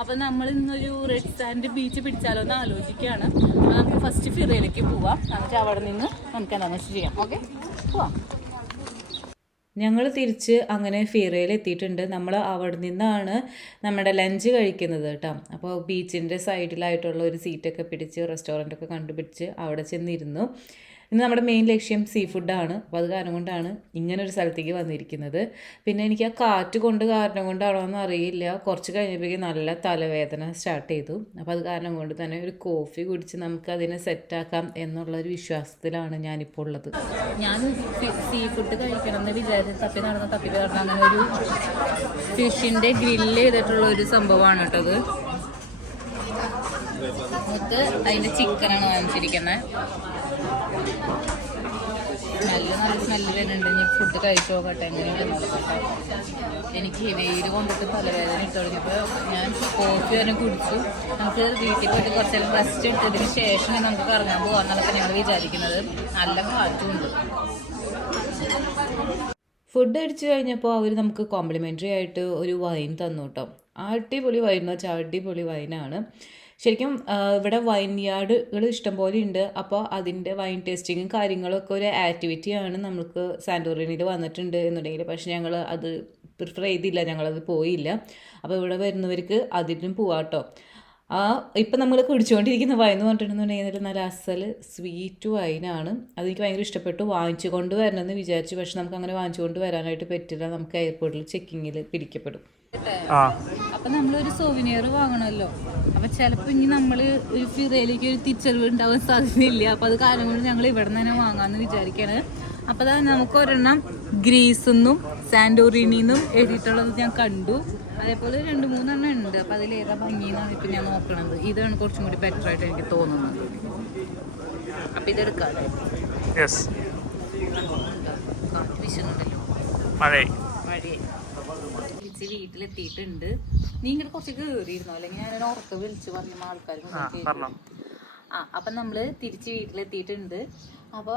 അപ്പോൾ നമ്മൾ ഇന്നൊരു റെഡ് സാൻഡ് ബീച്ച് പിടിച്ചാലോ എന്ന് ആലോചിക്കുകയാണ്. അപ്പോൾ നമുക്ക് ഫസ്റ്റ് ഫിറയിലേക്ക് പോവാം. എന്നിട്ട് അവിടെ നിന്ന് നമുക്ക് എന്താണെന്ന് വെച്ച് ചെയ്യാം. ഓക്കെ, പോവാം. ഞങ്ങൾ തിരിച്ച് അങ്ങനെ ഫിറയിൽ എത്തിയിട്ടുണ്ട്. നമ്മൾ അവിടെ നിന്നാണ് നമ്മുടെ ലഞ്ച് കഴിക്കുന്നത് കേട്ടോ. അപ്പോൾ ബീച്ചിൻ്റെ സൈഡിലായിട്ടുള്ള ഒരു സീറ്റൊക്കെ പിടിച്ച് റെസ്റ്റോറൻറ്റൊക്കെ കണ്ടുപിടിച്ച് അവിടെ ചെന്നിരുന്നു. ഇന്ന് നമ്മുടെ മെയിൻ ലക്ഷ്യം സീ ഫുഡാണ്. അപ്പോൾ അത് കാരണം കൊണ്ടാണ് ഇങ്ങനൊരു സ്ഥലത്തേക്ക് വന്നിരിക്കുന്നത്. പിന്നെ എനിക്ക് ആ കാറ്റ് കാരണം കൊണ്ടാണോ എന്ന് അറിയില്ല, കുറച്ച് കഴിഞ്ഞപ്പോഴേക്കും നല്ല തലവേദന സ്റ്റാർട്ട് ചെയ്തു. അപ്പോൾ അത് കാരണം കൊണ്ട് തന്നെ ഒരു കോഫി കുടിച്ച് നമുക്ക് അതിനെ സെറ്റാക്കാം എന്നുള്ളൊരു വിശ്വാസത്തിലാണ് ഞാനിപ്പോൾ ഉള്ളത്. ഞാൻ സീ ഫുഡ് കഴിക്കണം എന്ന് വിചാരിച്ച് തപ്പി നടന്ന അങ്ങനെ ഒരു ഫിഷിൻ്റെ ഗ്രില്ല് ചെയ്തിട്ടുള്ള ഒരു സംഭവമാണ് കേട്ടത്. നമുക്ക് അതിൻ്റെ ചിക്കനാണ് വാങ്ങിച്ചിരിക്കുന്നത്. നല്ല സ്മെല്ല് വരുന്നുണ്ട്. ഇനി ഫുഡ് കഴിച്ചു നോക്കട്ടെ എങ്ങനെയുണ്ടെന്ന് നോക്കട്ടെ. എനിക്ക് വെയിൽ കൊണ്ടിട്ട് തലവേദന ഇട്ട് തുടങ്ങിയപ്പോൾ ഞാൻ കോഫി തന്നെ കുടിച്ചു. നമുക്ക് വീട്ടിൽ പോയിട്ട് കുറച്ച് നേരം റെസ്റ്റ് എടുത്തതിന് ശേഷം നമുക്ക് കറങ്ങാൻ പോകാമെന്നാണ് ഞങ്ങൾ വിചാരിക്കുന്നത്. നല്ല കാറ്റുമുണ്ട്. ഫുഡ് അടിച്ചു കഴിഞ്ഞപ്പോൾ അവർ നമുക്ക് കോംപ്ലിമെൻ്ററി ആയിട്ട് ഒരു വൈൻ തന്നു കേട്ടോ. അടിപൊളി വൈൻ എന്ന് വെച്ചാൽ അടിപൊളി വൈനാണ്. ശരിക്കും ഇവിടെ വൈൻ യാർഡുകൾ ഇഷ്ടംപോലെ ഉണ്ട്. അപ്പോൾ അതിൻ്റെ വൈൻ ടേസ്റ്റിങ്ങും കാര്യങ്ങളൊക്കെ ഒരു ആക്ടിവിറ്റിയാണ് നമുക്ക് സാന്റോറിനിയിൽ വന്നിട്ടുണ്ട് എന്നുണ്ടെങ്കിൽ. പക്ഷേ ഞങ്ങൾ അത് പ്രിഫർ ചെയ്തില്ല, ഞങ്ങളത് പോയില്ല. അപ്പോൾ ഇവിടെ വരുന്നവർക്ക് അതിനും പോവാം കേട്ടോ. ഇപ്പം നമ്മൾ കുടിച്ചുകൊണ്ടിരിക്കുന്ന വൈൻ എന്ന് പറഞ്ഞിട്ടുണ്ടെന്നുണ്ടെങ്കിൽ നല്ല അസൽ സ്വീറ്റ് വൈനാണ്. അതെനിക്ക് ഭയങ്കര ഇഷ്ടപ്പെട്ടു. വാങ്ങിച്ചു കൊണ്ട് വരണമെന്ന് വിചാരിച്ചു. പക്ഷെ നമുക്ക് അങ്ങനെ വാങ്ങിച്ചു കൊണ്ട് വരാനായിട്ട് പറ്റില്ല. നമുക്ക് എയർപോർട്ടിൽ ചെക്കിങ്ങിൽ പിടിക്കപ്പെടും. അപ്പൊ നമ്മളൊരു സോവിനിയർ വാങ്ങണമല്ലോ. അപ്പൊ ചിലപ്പോ ഇനി നമ്മള് ഒരു ഫിറയിലേക്ക് ഒരു തിരിച്ചറിവ് ഉണ്ടാവാൻ സാധ്യതയില്ല. അപ്പൊ അത് കാരണം കൊണ്ട് ഞങ്ങൾ ഇവിടെ നിന്ന് തന്നെ വാങ്ങാന്ന് വിചാരിക്കാണ്. അപ്പൊ നമുക്ക് ഒരെണ്ണം ഗ്രീസിന്നും സാന്റോറിനിന്നും എഴുതിയിട്ടുള്ളത് ഞാൻ കണ്ടു. അതേപോലെ 2-3 എണ്ണം ഉണ്ട്. അപ്പൊ അതിലേറെ ഭംഗിയെന്നാണ് ഇപ്പൊ ഞാൻ നോക്കണത്. ഇതാണ് കുറച്ചും കൂടി ബെറ്റർ ആയിട്ട് എനിക്ക് തോന്നുന്നത്. അപ്പൊ ഇതെടുക്കാതെ കാറ്റ് വീശുന്നുണ്ടല്ലോ, മഴയായി. തിരിച്ച് വീട്ടിലെത്തിയിട്ടുണ്ട്. നീ ഇങ്ങോട്ട് കുറച്ച് കയറിയിരുന്നോ, അല്ലെങ്കിൽ ഞാൻ ഉറക്കം വിളിച്ചു പറഞ്ഞു ആൾക്കാർ. അപ്പൊ നമ്മള് തിരിച്ച് വീട്ടിലെത്തിയിട്ടുണ്ട്. അപ്പൊ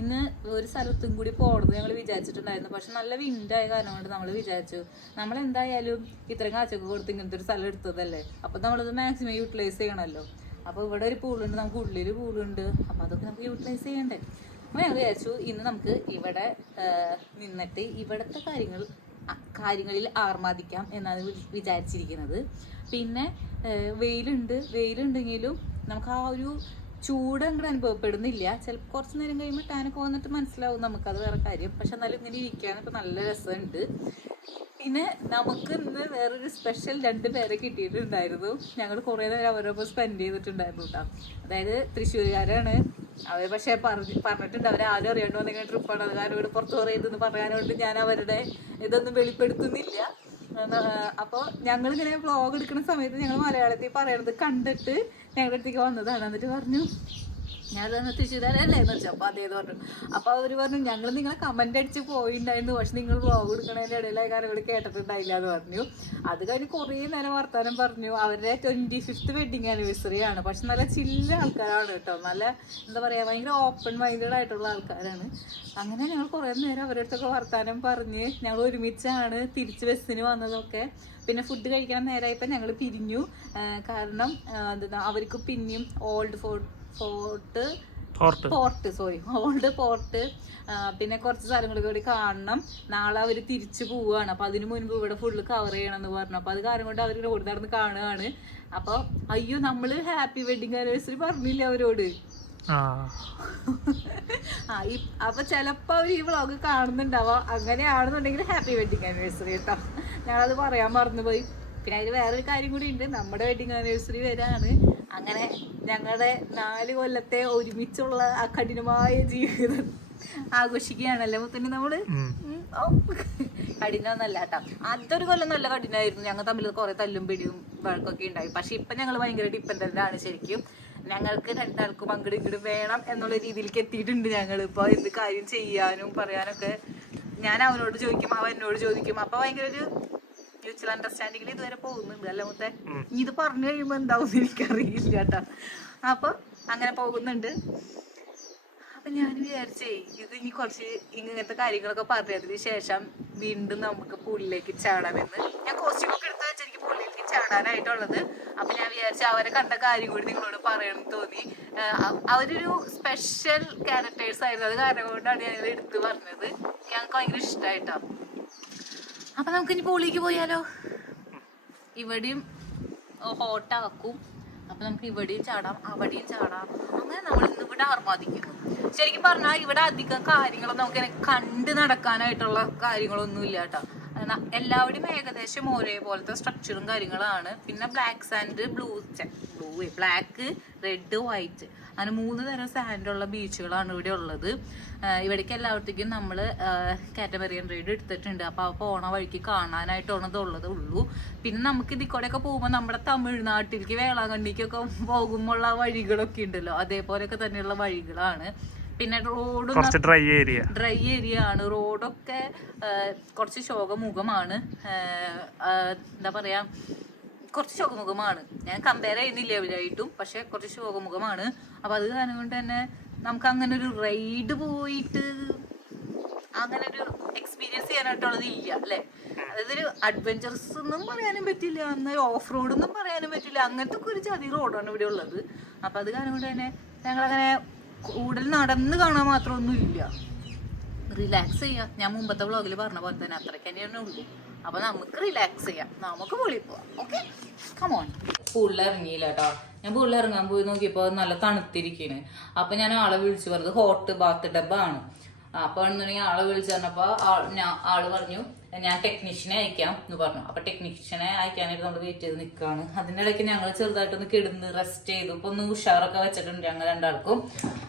ഇന്ന് ഒരു സ്ഥലത്തും കൂടി പോകണമെന്ന് ഞങ്ങൾ വിചാരിച്ചിട്ടുണ്ടായിരുന്നു. പക്ഷെ നല്ല വിൻഡായ കാരണം കൊണ്ട് നമ്മൾ വിചാരിച്ചു നമ്മൾ എന്തായാലും ഇത്രയും കാശൊക്കെ കൊടുത്ത് ഇങ്ങനത്തെ ഒരു സ്ഥലം എടുത്തതല്ലേ, അപ്പൊ നമ്മളത് മാക്സിമം യൂട്ടിലൈസ് ചെയ്യണമല്ലോ. അപ്പൊ ഇവിടെ ഒരു പൂളുണ്ട്, നമുക്ക് ഉള്ളിൽ പൂളുണ്ട്. അപ്പൊ അതൊക്കെ നമുക്ക് യൂട്ടിലൈസ് ചെയ്യണ്ടേ. അപ്പൊ ഞങ്ങൾ വിചാരിച്ചു ഇന്ന് നമുക്ക് ഇവിടെ നിന്നിട്ട് ഇവിടുത്തെ കാര്യങ്ങളിൽ ആർമാദിക്കാം എന്നാണ് വിചാരിച്ചിരിക്കുന്നത്. പിന്നെ വെയിലുണ്ടെങ്കിലും നമുക്ക് ആ ഒരു ചൂട് അങ്ങോട്ട് അനുഭവപ്പെടുന്നില്ല. ചിലപ്പോൾ കുറച്ച് നേരം കഴിയുമ്പോൾ ടാനൊക്കെ വന്നിട്ട് മനസ്സിലാവും നമുക്കത് വേറെ കാര്യം. പക്ഷെ എന്നാലും ഇങ്ങനെ ഇരിക്കാനൊക്കെ നല്ല രസമുണ്ട്. പിന്നെ നമുക്ക് ഇന്ന് വേറൊരു സ്പെഷ്യൽ 2 പേരെ കിട്ടിയിട്ടുണ്ടായിരുന്നു. ഞങ്ങൾ കുറേ നേരം അവരൊപ്പം സ്പെൻഡ് ചെയ്തിട്ടുണ്ടായിരുന്നു കേട്ടോ. അതായത് തൃശ്ശൂരുകാരാണ് അവർ. പക്ഷെ പറഞ്ഞിട്ടുണ്ട് അവരാരും അറിയാണ്ട് വന്നിങ്ങനെ ട്രിപ്പാണ്, അത് കാരണം ഇവിടെ പുറത്ത് കുറേതെന്ന് പറയാനോണ്ട് ഞാൻ അവരുടെ ഇതൊന്നും വെളിപ്പെടുത്തുന്നില്ല. അപ്പോൾ ഞങ്ങളിങ്ങനെ വ്ളോഗ് എടുക്കുന്ന സമയത്ത് ഞങ്ങൾ മലയാളത്തിൽ പറയണത് കണ്ടിട്ട് ഞങ്ങളുടെ അടുത്തേക്ക് വന്നതാണ്. എന്നിട്ട് പറഞ്ഞു ഞാൻ തൃശ്ശൂരല്ലേ എന്ന് വെച്ചു. അപ്പോൾ അതേന്ന് പറഞ്ഞു. അപ്പോൾ അവർ പറഞ്ഞു ഞങ്ങൾ നിങ്ങളെ കമന്റ് അടിച്ച് പോയിട്ടുണ്ടായിരുന്നു, പക്ഷെ നിങ്ങൾ വ്ളോഗ് എടുക്കണതിൻ്റെ ഇടയിലായ കാര്യം ഇവിടെ കേട്ടിട്ടുണ്ടായില്ല എന്ന് പറഞ്ഞു. അത് കഴിഞ്ഞ് കുറേ നേരം വർത്താനം പറഞ്ഞു. അവരുടെ 25th വെഡിങ് ആനിവേഴ്സറി ആണ്. പക്ഷെ നല്ല ചില്ല ആൾക്കാരാണ് കേട്ടോ. നല്ല എന്താ പറയുക, ഭയങ്കര ഓപ്പൺ മൈൻഡഡ് ആയിട്ടുള്ള ആൾക്കാരാണ്. അങ്ങനെ ഞങ്ങൾ കുറേ നേരം അവരുടെ അടുത്തൊക്കെ വർത്താനം പറഞ്ഞ് ഞങ്ങൾ ഒരുമിച്ചാണ് തിരിച്ച് ബസ്സിന് വന്നതൊക്കെ. പിന്നെ ഫുഡ് കഴിക്കാൻ നേരമായപ്പോൾ ഞങ്ങൾ പിരിഞ്ഞു. കാരണം എന്താ അവർക്ക് പിന്നെയും ഓൾഡ് പോർട്ട് പിന്നെ കുറച്ച് സ്ഥലങ്ങൾ കൂടി കാണണം. നാളെ അവർ തിരിച്ചു പോവുകയാണ്. അപ്പൊ അതിനു മുൻപ് ഇവിടെ ഫുള്ള് കവർ ചെയ്യണം എന്ന് പറഞ്ഞു. അപ്പൊ അത് കാരണം കൊണ്ട് അവർ റോഡ് നടന്ന് കാണുകയാണ്. അപ്പൊ അയ്യോ നമ്മള് ഹാപ്പി വെഡിങ് ആനിവേഴ്സറി പറഞ്ഞില്ല അവരോട്. അപ്പൊ ചിലപ്പോ അവർ ഈ വ്ളോഗ് കാണുന്നുണ്ടാവാം. അങ്ങനെയാണെന്നുണ്ടെങ്കിൽ ഹാപ്പി വെഡിങ് ആനിവേഴ്സറി കേട്ടോ. ഞങ്ങളത് പറയാൻ മറന്നുപോയി. പിന്നെ അതിൽ വേറൊരു കാര്യം കൂടി ഉണ്ട്, നമ്മുടെ വെഡിങ് ആനിവേഴ്സറി വരാണ്. അങ്ങനെ ഞങ്ങളുടെ 4 കൊല്ലത്തെ ഒരുമിച്ചുള്ള ആ കഠിനമായ ജീവിതം ആഘോഷിക്കുകയാണല്ലേ മുത്തന്നെ നമ്മള്. കഠിനമൊന്നല്ല കേട്ടോ. ആദ്യത്തെ കൊല്ലം നല്ല കഠിനമായിരുന്നു. ഞങ്ങൾ തമ്മിൽ കുറെ തല്ലും പിടിയും വഴക്കൊക്കെ ഉണ്ടായി. പക്ഷെ ഇപ്പൊ ഞങ്ങൾ ഭയങ്കര ഡിപ്പെൻഡന്റ് ആണ്. ശരിക്കും ഞങ്ങൾക്ക് 2 ആൾക്കും അങ്ങോട്ടും വേണം എന്നുള്ള രീതിയിലേക്ക് എത്തിയിട്ടുണ്ട്. ഞങ്ങൾ ഇപ്പൊ എന്ത് കാര്യം ചെയ്യാനും പറയാനൊക്കെ ഞാൻ അവനോട് ചോദിക്കും, അവൻ എന്നോട് ചോദിക്കും. അപ്പൊ ഭയങ്കര ഒരു മ്യൂച്വൽ അണ്ടർസ്റ്റാൻഡിങ്ങിൽ ഇതുവരെ പോകുന്നുണ്ട് അല്ല മുത്തേ. ഇത് പറഞ്ഞു കഴിയുമ്പോ എന്താവും എനിക്കറിയില്ല കേട്ടോ. അപ്പൊ അങ്ങനെ പോകുന്നുണ്ട്. അപ്പൊ ഞാൻ വിചാരിച്ചേ ഇത് ഇനി കുറച്ച് ഇങ്ങനത്തെ കാര്യങ്ങളൊക്കെ പറഞ്ഞതിന് ശേഷം വീണ്ടും നമുക്ക് പൂളിലേക്ക് ചാടാമെന്ന്. ഞാൻ കോസ്റ്റ്യൂമൊക്കെ എടുത്ത് വെച്ചാൽ എനിക്ക് പൂളിലേക്ക് ചാടാനായിട്ടുള്ളത്. അപ്പൊ ഞാൻ വിചാരിച്ച അവരെ കണ്ട കാര്യം കൂടി നിങ്ങളോട് പറയണമെന്ന് തോന്നി. അവരൊരു സ്പെഷ്യൽ ക്യാരക്ടേഴ്സ് ആയിരുന്നു. അത് കാരണം കൊണ്ടാണ് ഞാൻ ഇത് എടുത്ത് പറഞ്ഞത്. ഞങ്ങൾക്ക് ഭയങ്കര ഇഷ്ടമായിട്ടാ. അപ്പൊ നമുക്ക് ഇനി പൂളിലേക്ക് പോയാലോ. ഇവിടെയും ഹോട്ടാക്കും. അപ്പൊ നമുക്ക് ഇവിടെയും ചാടാം അവിടെയും ചാടാം. അങ്ങനെ നമ്മൾ ഇന്ന് ഇവിടെ ആർമാദിക്കുന്നു. ശരിക്കും പറഞ്ഞാൽ ഇവിടെ അധികം കാര്യങ്ങളൊന്നും നമുക്ക് കണ്ട് നടക്കാനായിട്ടുള്ള കാര്യങ്ങളൊന്നും ഇല്ല കേട്ടോ. എല്ലാവരുടെയും ഏകദേശം ഒരേപോലത്തെ സ്ട്രക്ചറും കാര്യങ്ങളാണ്. പിന്നെ black sand, black, red, white അങ്ങനെ 3 തരം സാൻഡുള്ള ബീച്ചുകളാണ് ഇവിടെ ഉള്ളത്. ഇവിടേക്ക് എല്ലായിടത്തേക്കും നമ്മൾ കാറ്റമറിയൻ റൈഡ് എടുത്തിട്ടുണ്ട്. അപ്പോൾ ആ പോണ വഴിക്ക് കാണാനായിട്ടുള്ളത് ഉള്ളൂ. പിന്നെ നമുക്ക് ഇതിൽ കൂടെയൊക്കെ പോകുമ്പോൾ നമ്മുടെ തമിഴ്നാട്ടിലേക്ക് വേളാങ്കണ്ണിക്കൊക്കെ പോകുമ്പോൾ ഉള്ള വഴികളൊക്കെ ഉണ്ടല്ലോ, അതേപോലെയൊക്കെ തന്നെയുള്ള വഴികളാണ്. പിന്നെ റോഡ് ഡ്രൈ ഏരിയ ആണ്. റോഡൊക്കെ കുറച്ച് ശോകമുഖമാണ്. എന്താ പറയാ, കുറച്ച് ശോകമുഖമാണ്. ഞാൻ കമ്പയർ ചെയ്യുന്നില്ല അവരായിട്ടും, പക്ഷെ കുറച്ച് ശോകമുഖമാണ്. അപ്പൊ അത് കാരണം കൊണ്ട് തന്നെ നമുക്ക് അങ്ങനെ ഒരു റൈഡ് പോയിട്ട് അങ്ങനെ ഒരു എക്സ്പീരിയൻസ് ചെയ്യാനായിട്ടുള്ളത് ഇല്ല അല്ലെ. അതായത് ഒരു അഡ്വഞ്ചറസ് ഒന്നും പറയാനും പറ്റില്ല, എന്നാൽ ഓഫ് റോഡ് ഒന്നും പറയാനും പറ്റില്ല. അങ്ങനത്തെ ഒരു ജാതി റോഡാണ് ഇവിടെ ഉള്ളത്. അപ്പൊ അത് കാരണം കൊണ്ട് തന്നെ ഞങ്ങളങ്ങനെ കൂടുതൽ നടന്ന് കാണാൻ മാത്രമൊന്നും ഇല്ല. റിലാക്സ് ചെയ്യാം. ഞാൻ മുമ്പത്തെ വ്ളോഗിൽ പറഞ്ഞ പോലെ തന്നെ അത്രയ്ക്ക് തന്നെയാണ് ഉള്ളൂ. അപ്പൊ നമുക്ക് റിലാക്സ് ചെയ്യാം, നമുക്ക് പൂളിൽ പോവാം. Okay, come on. പൂളിൽ ഇറങ്ങിയില്ല കേട്ടോ. ഞാൻ പൂളിൽ ഇറങ്ങാൻ പോയി നോക്കിയപ്പോ നല്ല തണുത്തിരിക്കണ്. അപ്പൊ ഞാൻ ആളെ വിളിച്ചു പറഞ്ഞത് ഹോട്ട് ബാത്ത് ടബാണ്. അപ്പൊ ആണെന്നുണ്ടെങ്കിൽ ആളെ വിളിച്ചു പറഞ്ഞപ്പോ ആള് പറഞ്ഞു ഞാൻ ടെക്നീഷ്യനെ അയക്കാം എന്ന് പറഞ്ഞു. അപ്പൊ ടെക്നീഷ്യനെ അയക്കാനായിട്ട് നമ്മൾ വെയിറ്റ് ചെയ്ത് നിൽക്കുകയാണ്. അതിനിടയ്ക്ക് ഞങ്ങൾ ചെറുതായിട്ടൊന്ന് കിടന്ന് റെസ്റ്റ് ചെയ്തു. ഇപ്പൊ ഒന്ന് ഉഷാറൊക്കെ വെച്ചിട്ടുണ്ട് ഞങ്ങൾ രണ്ടാൾക്കും.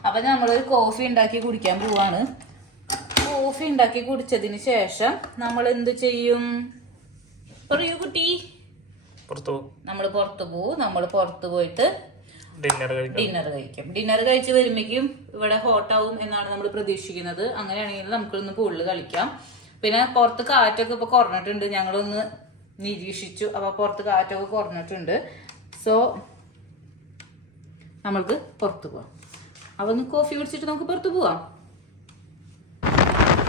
അപ്പൊ നമ്മളൊരു കോഫി ഉണ്ടാക്കി കുടിക്കാൻ പോവാണ്. കോഫി ഉണ്ടാക്കി കുടിച്ചതിന് ശേഷം നമ്മൾ എന്ത് ചെയ്യും പറയൂ കുട്ടി? നമ്മൾ പുറത്തു പോകും. നമ്മൾ പുറത്തു പോയിട്ട് ഡിന്നർ കഴിക്കും. ഡിന്നർ കഴിച്ച് വരുമ്പോഴേക്കും ഇവിടെ ഹോട്ടാവും എന്നാണ് നമ്മൾ പ്രതീക്ഷിക്കുന്നത്. അങ്ങനെയാണെങ്കിൽ നമുക്കൊന്ന് പൂളിൽ കളിക്കാം. പിന്നെ പുറത്ത് കാറ്റൊക്കെ ഇപ്പൊ കുറഞ്ഞിട്ടുണ്ട്. ഞങ്ങളൊന്ന് നിരീക്ഷിച്ചു. അപ്പൊ പുറത്ത് കാറ്റൊക്കെ കുറഞ്ഞിട്ടുണ്ട്. സോ നമ്മൾക്ക് പുറത്തു പോവാം. അപ്പൊ ഒന്ന് കോഫി കുടിച്ചിട്ട് നമുക്ക് പുറത്തു പോവാം.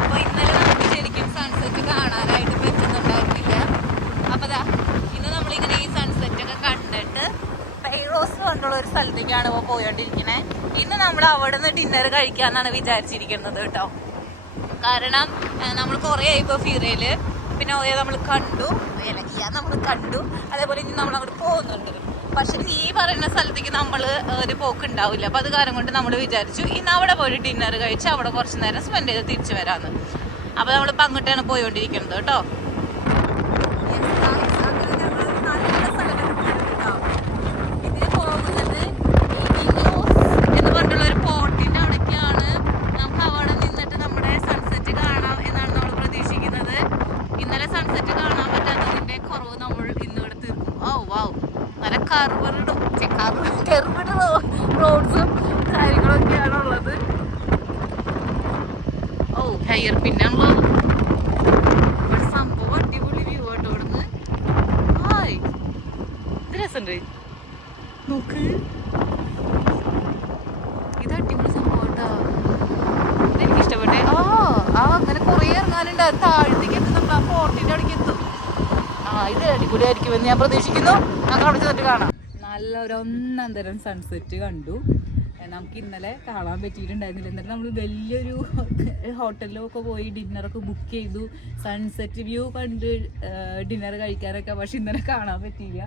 അപ്പൊ ഇന്നലെ നമുക്ക് ശരിക്കും സൺസെറ്റ് കാണാനായിട്ട് പറ്റുന്നുണ്ടായിരുന്നില്ല. അപ്പൊ ഇന്ന് നമ്മളിങ്ങനെ ഈ സൺസെറ്റ് ഒക്കെ കണ്ടിട്ട് പൈറോസ് കൊണ്ടുള്ള ഒരു സ്ഥലത്തേക്കാണ് പോയോണ്ടിരിക്കുന്നത്. ഇന്ന് നമ്മൾ അവിടെ നിന്ന് ഡിന്നർ കഴിക്കാന്നാണ് വിചാരിച്ചിരിക്കുന്നത് കേട്ടോ. കാരണം നമ്മൾ കുറെ ആയി ഇപ്പൊ ഫിറയില്. പിന്നെ നമ്മൾ കണ്ടു, അതേപോലെ ഇനി നമ്മൾ അങ്ങോട്ട് പോകുന്നുണ്ട്. പക്ഷെ ഈ പറയുന്ന സ്ഥലത്തേക്ക് നമ്മൾ ഒരു പോക്ക് ഉണ്ടാവില്ല. അപ്പൊ അത് കാരണം കൊണ്ട് നമ്മൾ വിചാരിച്ചു ഇന്ന് അവിടെ പോയിട്ട് ഡിന്നർ കഴിച്ച് അവിടെ കുറച്ച് നേരം സ്പെൻഡ് ചെയ്ത് തിരിച്ചു വരാന്ന്. അപ്പൊ നമ്മളിപ്പോ അങ്ങോട്ടാണ് പോയോണ്ടിരിക്കുന്നത് കേട്ടോ. റോഡ്സും കാര്യങ്ങളൊക്കെയാണ് ഉള്ളത്. ഹയർ പിന്നാണല്ലോ ഒരു സംഭവം. അടിപൊളി വ്യൂ ആട്ടോ ഇവിടുന്ന്. ഹായ്, ഇത് രസമുണ്ട്. നോക്ക്, ഇത് അടിപൊളി സംഭവം കേട്ടോ. ഇതെനിക്ക് ഇഷ്ടപ്പെട്ടെ. അങ്ങനെ കുറെ ഇറങ്ങാനുണ്ട്. താഴത്തേക്ക് എത്തും നമ്മൾ ആ ഫോർട്ടിന്റെ അവിടേക്ക് എത്തും. ഇത് അടിപൊളിയായിരിക്കുമെന്ന് ഞാൻ പ്രതീക്ഷിക്കുന്നു. ഞങ്ങൾ അവിടെ ചെന്നിട്ട് കാണാം. നല്ലൊരു ഒന്നാം തരം സൺസെറ്റ് കണ്ടു. നമുക്ക് ഇന്നലെ കാണാൻ പറ്റിയിട്ടുണ്ടായിരുന്നില്ല. എന്നിട്ട് നമ്മൾ വലിയൊരു ഹോട്ടലിലൊക്കെ പോയി ഡിന്നറൊക്കെ ബുക്ക് ചെയ്തു. സൺസെറ്റ് വ്യൂ കണ്ട് ഡിന്നർ കഴിക്കാനൊക്കെ. പക്ഷെ ഇന്നലെ കാണാൻ പറ്റിയില്ല.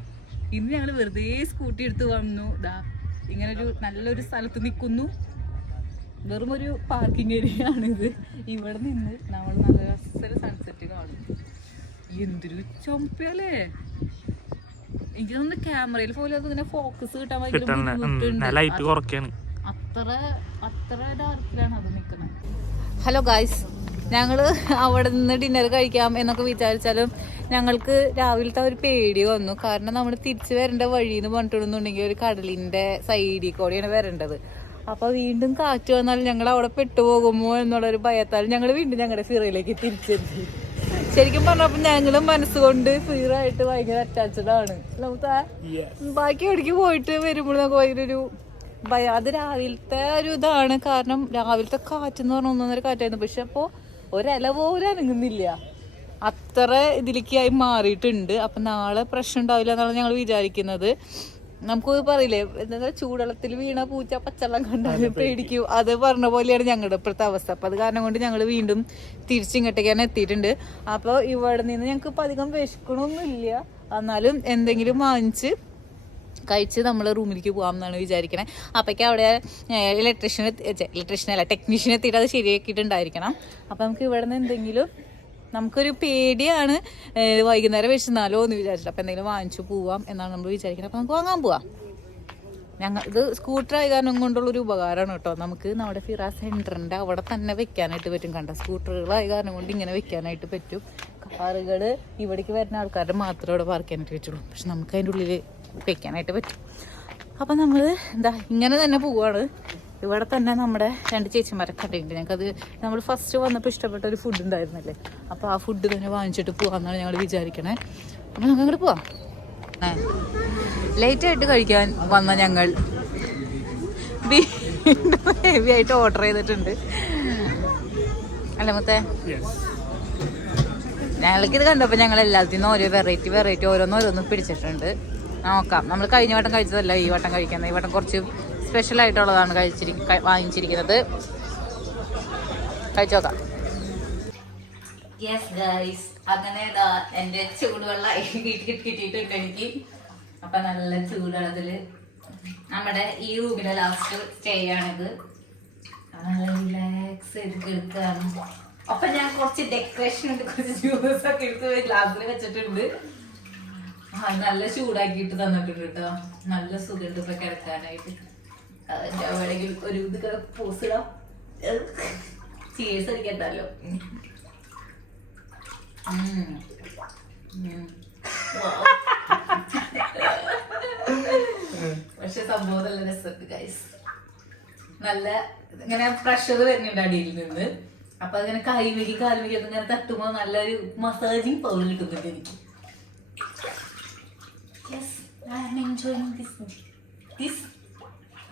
ഇന്ന് ഞങ്ങൾ വെറുതെ സ്കൂട്ടി എടുത്ത് വന്നു. ഇങ്ങനൊരു നല്ലൊരു സ്ഥലത്ത് നിൽക്കുന്നു. വെറും ഒരു പാർക്കിംഗ് ഏരിയ ആണിത്. ഇവിടെ നിന്ന് നമ്മൾ നല്ല രസമുള്ള സൺസെറ്റ് കാണും. എന്തൊരു ചൊമ്പയല്ലേ. എനിക്ക് തോന്നുന്നു ക്യാമറയിൽ പോലെ അതിങ്ങനെ ഫോക്കസ് കിട്ടാൻ ഭയങ്കര ബുദ്ധിമുട്ടുണ്ട്. അത്ര ഡാർക്കിലാണ് അത് നിൽക്കുന്നത്. ഹലോ ഗായ്സ്, ഞങ്ങള് അവിടെ നിന്ന് ഡിന്നർ കഴിക്കാം എന്നൊക്കെ വിചാരിച്ചാലും ഞങ്ങൾക്ക് രാവിലത്തെ ഒരു പേടി വന്നു. കാരണം നമ്മൾ തിരിച്ചു വരേണ്ട വഴിന്ന് പറഞ്ഞിട്ടുണ്ടെന്നുണ്ടെങ്കിൽ ഒരു കടലിന്റെ സൈഡിൽ കൂടെയാണ് വരേണ്ടത്. അപ്പൊ വീണ്ടും കാറ്റ് വന്നാലും ഞങ്ങൾ അവിടെ പെട്ടുപോകുമോ എന്നുള്ളൊരു ഭയത്താൽ ഞങ്ങൾ വീണ്ടും ഞങ്ങളുടെ ഫിറയിലേക്ക് തിരിച്ചെത്തി. ശരിക്കും പറഞ്ഞപ്പോ ഞങ്ങളും മനസ്സുകൊണ്ട് ഫീറായിട്ട് ഭയങ്കര അറ്റാച്ച്ഡ് ആണ്. ബാക്കി എവിടേക്ക് പോയിട്ട് വരുമ്പോൾ നമുക്ക് ഭയങ്കര ഒരു ഭയം. അത് രാവിലത്തെ ഒരു ഇതാണ്. കാരണം രാവിലത്തെ കാറ്റെന്ന് പറഞ്ഞ ഒന്നൊന്നര കാറ്റായിരുന്നു. പക്ഷെ അപ്പോ ഒരില പോലും അനങ്ങുന്നില്ല. അത്ര ഇതിലേക്കായി മാറിയിട്ടുണ്ട്. അപ്പൊ നാളെ പ്രശ്നം ഉണ്ടാവില്ല എന്നാണ് ഞങ്ങൾ വിചാരിക്കുന്നത്. നമുക്ക് പറയില്ലേ, എന്താ ചൂടുവെള്ളത്തിൽ വീണ പൂച്ച പച്ചവെള്ളം കണ്ടാലും പേടിക്കും. അത് പറഞ്ഞ പോലെയാണ് ഞങ്ങളുടെ ഇപ്പോഴത്തെ അവസ്ഥ. അപ്പൊ അത് കാരണം കൊണ്ട് ഞങ്ങൾ വീണ്ടും തിരിച്ചിങ്ങോട്ടേക്കാണ് എത്തിയിട്ടുണ്ട്. അപ്പോൾ ഇവിടെ നിന്ന് ഞങ്ങൾക്ക് ഇപ്പം അധികം വിശക്കണമൊന്നുമില്ല. എന്നാലും എന്തെങ്കിലും വാങ്ങിച്ച് കഴിച്ച് നമ്മൾ റൂമിലേക്ക് പോകാം എന്നാണ് വിചാരിക്കണേ. അപ്പോഴേക്കും അവിടെ ടെക്നീഷ്യൻ എത്തിയിട്ട് അത് ശരിയാക്കിയിട്ടുണ്ടായിരിക്കണം. അപ്പം നമുക്ക് ഇവിടെ നിന്ന് എന്തെങ്കിലും, നമുക്കൊരു പേടിയാണ് വൈകുന്നേരം വിശന്നാലോ എന്ന് വിചാരിച്ചിട്ട്. അപ്പം എന്തെങ്കിലും വാങ്ങിച്ചു പോവാം എന്നാണ് നമ്മൾ വിചാരിക്കുന്നത്. അപ്പം നമുക്ക് വാങ്ങാൻ പോവാം. ഇത് സ്കൂട്ടർ ആയ കാരണം കൊണ്ടുള്ളൊരു ഉപകാരമാണ് കേട്ടോ. നമുക്ക് നമ്മുടെ ഫിറ സെൻറ്ററിൻ്റെ അവിടെ തന്നെ വെക്കാനായിട്ട് പറ്റും. കണ്ട സ്കൂട്ടറുകളായ കാരണം കൊണ്ട് ഇങ്ങനെ വെക്കാനായിട്ട് പറ്റും. കാറുകൾ ഇവിടേക്ക് വരുന്ന ആൾക്കാരുടെ മാത്രമേ ഇവിടെ പാർക്ക് ചെയ്യാനായിട്ട് പറ്റുള്ളൂ. പക്ഷെ നമുക്ക് അതിൻ്റെ ഉള്ളിൽ വെക്കാനായിട്ട് പറ്റും. അപ്പം നമ്മൾ ഇങ്ങനെ തന്നെ പോവാണ്. ഇവിടെ തന്നെ നമ്മുടെ 2 ചേച്ചിമാരെ കണ്ടിട്ടുണ്ട്. ഞങ്ങൾക്കത് നമ്മൾ ഫസ്റ്റ് വന്നപ്പോൾ ഇഷ്ടപ്പെട്ട ഒരു ഫുഡ് ഉണ്ടായിരുന്നല്ലേ. അപ്പോൾ ആ ഫുഡ് തന്നെ വാങ്ങിച്ചിട്ട് പോകാമെന്നാണ് ഞങ്ങൾ വിചാരിക്കണേ. അപ്പം നമുക്ക് അങ്ങോട്ട് പോവാം. ലേറ്റായിട്ട് കഴിക്കാൻ വന്ന ഞങ്ങൾ വീണ്ടും ഹെവി ആയിട്ട് ഓർഡർ ചെയ്തിട്ടുണ്ട് അല്ല മുത്തേ. ഞങ്ങൾക്കിത് കണ്ടപ്പോൾ ഞങ്ങൾ എല്ലാത്തിനും ഓരോ വെറൈറ്റി ഓരോന്നും പിടിച്ചിട്ടുണ്ട്. നോക്കാം. നമ്മൾ കഴിഞ്ഞ വട്ടം കഴിച്ചതല്ല ഈ വട്ടം കഴിക്കുന്നത്. ഈ വട്ടം കുറച്ച് സ്പെഷ്യൽ ആയിട്ടുള്ളതാണ് വാങ്ങിച്ചിരിക്കുന്നത്. കഴിച്ചോക്കാം. യെസ് ഗൈസ്, അങ്ങനെ എൻ്റെ ചൂടുവെള്ളം കിട്ടിയിട്ടുണ്ട് എനിക്ക്. അപ്പൊ നല്ല ചൂടുവെള്ളത്തില് നമ്മുടെ ഈ റൂമിലെ ലാസ്റ്റ് സ്റ്റേ ആണിത്. നല്ല റിലാക്സ് ചെയ്ത് കിടക്കുകയാണ്. അപ്പൊ ഞാൻ കുറച്ച് ഡെക്കറേഷൻ ഉണ്ട്, കുറച്ച് ജ്യൂസ് ഒക്കെ എടുത്ത് ഗ്ലാസ്സിൽ വെച്ചിട്ടുണ്ട്. നല്ല ചൂടാക്കിയിട്ട് തന്നിട്ടുണ്ട് കേട്ടോ. നല്ല സുഖമുണ്ട് ഇപ്പൊ കിടക്കാനായിട്ട്. എവിടെയെങ്കിലും ഒരു ഇത് പോസ് ഇടാം. ചീസ് അടിക്കണ്ടല്ലോ. പക്ഷെ സംഭവം നല്ല രസമുണ്ട് ഗൈസ്. നല്ല ഇങ്ങനെ പ്രഷർ വരുന്നുണ്ട് അടിയിൽ നിന്ന്. അപ്പൊ അതിങ്ങനെ കൈവയ്ക്ക് കാൽവയ്ക്ക് ഒക്കെ ഇങ്ങനെ തട്ടുമ്പോ നല്ലൊരു മസാജിങ് പവർ കിട്ടുന്നുണ്ട് എനിക്ക്. Yes, I am enjoying this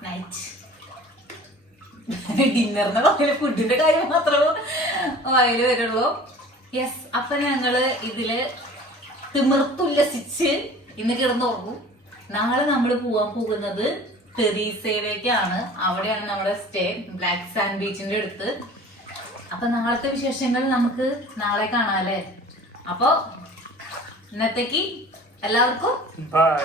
night. ഡിന്നറിന്റെ വകയില് ഫുഡിന്റെ കാര്യം മാത്രമേ വായില് വരുള്ളൂ. യെസ്, അപ്പൊ ഞങ്ങള് ഇതില് തിമിർത്തുല്ലസിച്ച് ഇന്ന് കിടന്നുറങ്ങും. നാളെ നമ്മൾ പോവാൻ പോകുന്നത് തെരീസയിലേക്കാണ്. അവിടെയാണ് നമ്മുടെ സ്റ്റേ, ബ്ലാക്ക് സാൻഡ് ബീച്ചിന്റെ അടുത്ത്. അപ്പൊ നാളത്തെ വിശേഷങ്ങൾ നമുക്ക് നാളെ കാണാല്ലേ. അപ്പൊ ഇന്നത്തേക്ക് എല്ലാവർക്കും ബൈ.